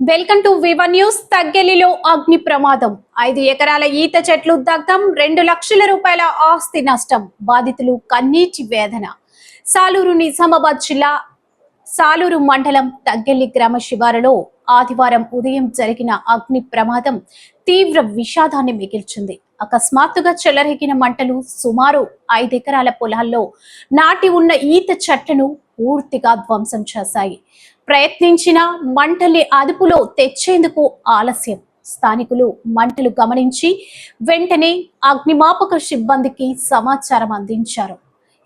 Welcome to Vivan news. తగ్గెలిలో అగ్ని ప్రమాదం. ఐదు ఎకరాల ఈత చెట్లు దగ్ధం రెండు లక్షల రూపాయల ఆస్తి నష్టం. బాధితులు కన్నీటి వేదన. సాలూరు నిజామాబాద్ జిల్లా సాలూరు మండలం తగ్గెల్లి గ్రామ శివారులో ఆదివారం ఉదయం జరిగిన అగ్ని ప్రమాదం తీవ్ర విషాదాన్ని మిగిల్చింది. అకస్మాత్తుగా చెలరేగిన మంటలు సుమారు ఐదెకరాల పొలాల్లో నాటి ఉన్న ఈత చెట్లను పూర్తిగా ధ్వంసం చేశాయి. ప్రయత్నించిన మంటల్ని అదుపులో తెచ్చేందుకు ఆలస్యం. స్థానికులు మంటలు గమనించి వెంటనే అగ్నిమాపక సిబ్బందికి సమాచారం అందించారు.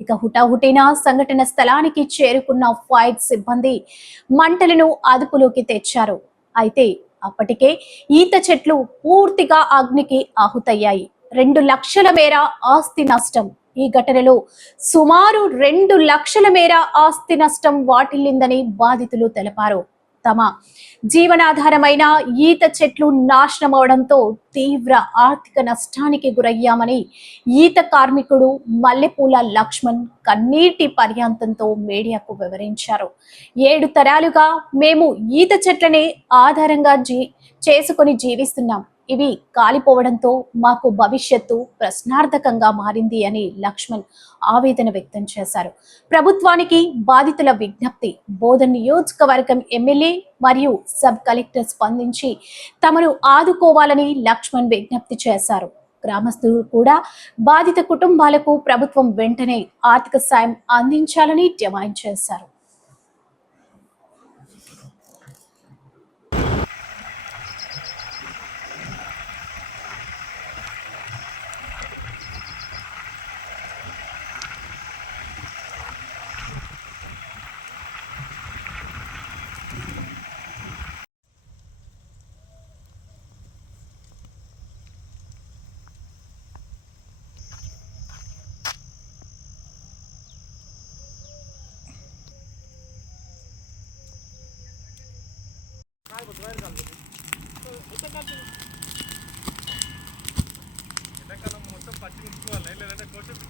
ఇక హుటాహుటిన సంఘటన స్థలానికి చేరుకున్న ఫైర్ సిబ్బంది మంటలను అదుపులోకి తెచ్చారు. అయితే అప్పటికే ఈత చెట్లు పూర్తిగా అగ్నికి ఆహుతయ్యాయి. రెండు లక్షల మేర ఆస్తి నష్టం ఈ ఘటనలో సుమారు రెండు లక్షల మేర ఆస్తి నష్టం వాటిల్లిందని బాధితులు తెలిపారు. తమ జీవనాధారమైన ఈత చెట్లు నాశనం అవడంతో తీవ్ర ఆర్థిక నష్టానికి గురయ్యామని ఈత కార్మికుడు మల్లెపూల లక్ష్మణ్ కన్నీటి పర్యాంతంతో మీడియాకు వివరించారు. ఏడు తరాలుగా మేము ఈత చెట్లనే ఆధారంగా జీ చేసుకొని జీవిస్తున్నాం. ఇవి కాలిపోవడంతో మాకు భవిష్యత్తు ప్రశ్నార్థకంగా మారింది అని లక్ష్మణ్ ఆవేదన వ్యక్తం చేశారు. ప్రభుత్వానికి బాధితుల విజ్ఞప్తి బోధన్ నియోజకవర్గం ఎమ్మెల్యే మరియు సబ్ కలెక్టర్ స్పందించి తమను ఆదుకోవాలని లక్ష్మణ్ విజ్ఞప్తి చేశారు. గ్రామస్తులు కూడా బాధిత కుటుంబాలకు ప్రభుత్వం వెంటనే ఆర్థిక సాయం అందించాలని డిమాండ్ చేశారు.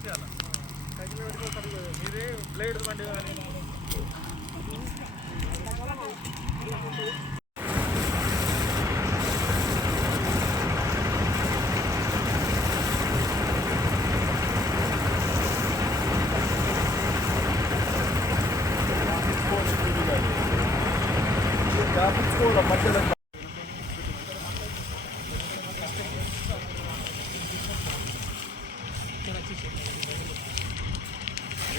లేదంటే కోసి పిచ్చేయాలి కట్టిన పెట్టుకోవాలి ఇది బ్లేడ్ బండి కానీ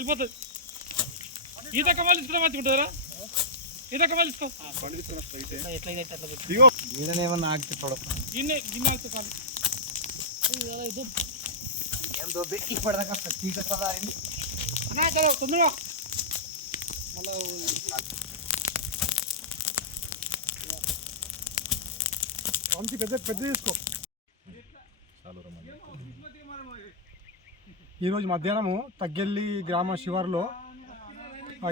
వెళ్ళిపోతుంది. ఈత కమాలు ఇసుకున్నా మంచిగా ఉంటుందిరా ఈత కమాలు ఇసుకో ఈయనేమన్నా ఆగితే చూడకు గిన్నె గిన్నె ఆగితే చాలు ఏం దొబ్బి? ఇప్పటిదాకా అన్నా చలో తొందరగా. మళ్ళా పంచి పెద్ద పెద్ద తీసుకో. ఈరోజు మధ్యాహ్నము తగ్గెల్లి గ్రామ శివారులో ఆ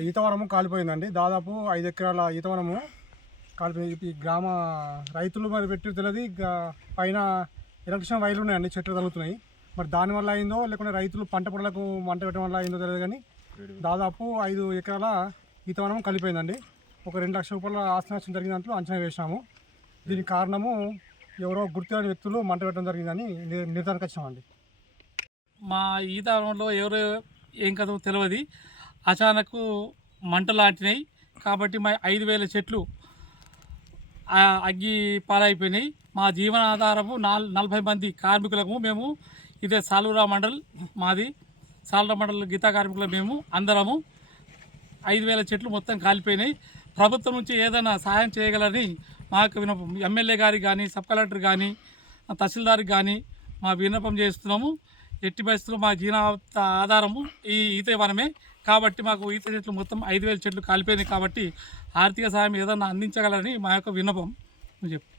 కాలిపోయిందండి. దాదాపు ఐదు ఎకరాల ఈతవనము కాలిపోయింది. ఈ గ్రామ రైతులు మరి పెట్టి తెలియదు పైన ఎలక్ట్రిషన్ వైర్లు ఉన్నాయండి చెట్లు తగులుతున్నాయి. మరి దానివల్ల అయిందో లేకుంటే రైతులు పంట పొడలకు మంట పెట్టడం వల్ల అయిందో తెలియదు కానీ దాదాపు ఐదు ఎకరాల ఈతవనం కలిపోయిందండి. ఒక రెండు లక్షల రూపాయల ఆస్తి నష్టం జరిగినట్లు అంచనా వేసాము దీనికి కారణము ఎవరో గుర్తులేని వ్యక్తులు మంట పెట్టడం జరిగిందని నిర్ధారణకు వచ్చామండి. మా ఈతలో ఎవరు ఏం కథ తెలియదు అచానకు మంటలాంటినాయి. కాబట్టి మా ఐదు వేల చెట్లు అగ్గి పాలైపోయినాయి. మా జీవనాధారము నాల్ నలభై మంది కార్మికులకు మేము ఇదే సాలూరా మండల్ మాది. సాలూరా మండల్ గీతా కార్మికులు మేము అందరము ఐదు వేల చెట్లు మొత్తం కాలిపోయినాయి. ప్రభుత్వం నుంచి ఏదైనా సహాయం చేయగలని మాకు వినపం ఎమ్మెల్యే గారికి కానీ సబ్ కలెక్టర్ కానీ తహసీల్దార్కి కానీ మా విన్నపం చేస్తున్నాము. ఎట్టి పరిస్థితుల్లో మా జీవన ఆధారము ఈ ఈత వనమే. కాబట్టి మాకు ఈత చెట్లు మొత్తం ఐదు వేల చెట్లు కాలిపోయినాయి కాబట్టి ఆర్థిక సాయం ఏదన్నా అందించగలని మా యొక్క విన్నపం. నువ్వు చెప్పు.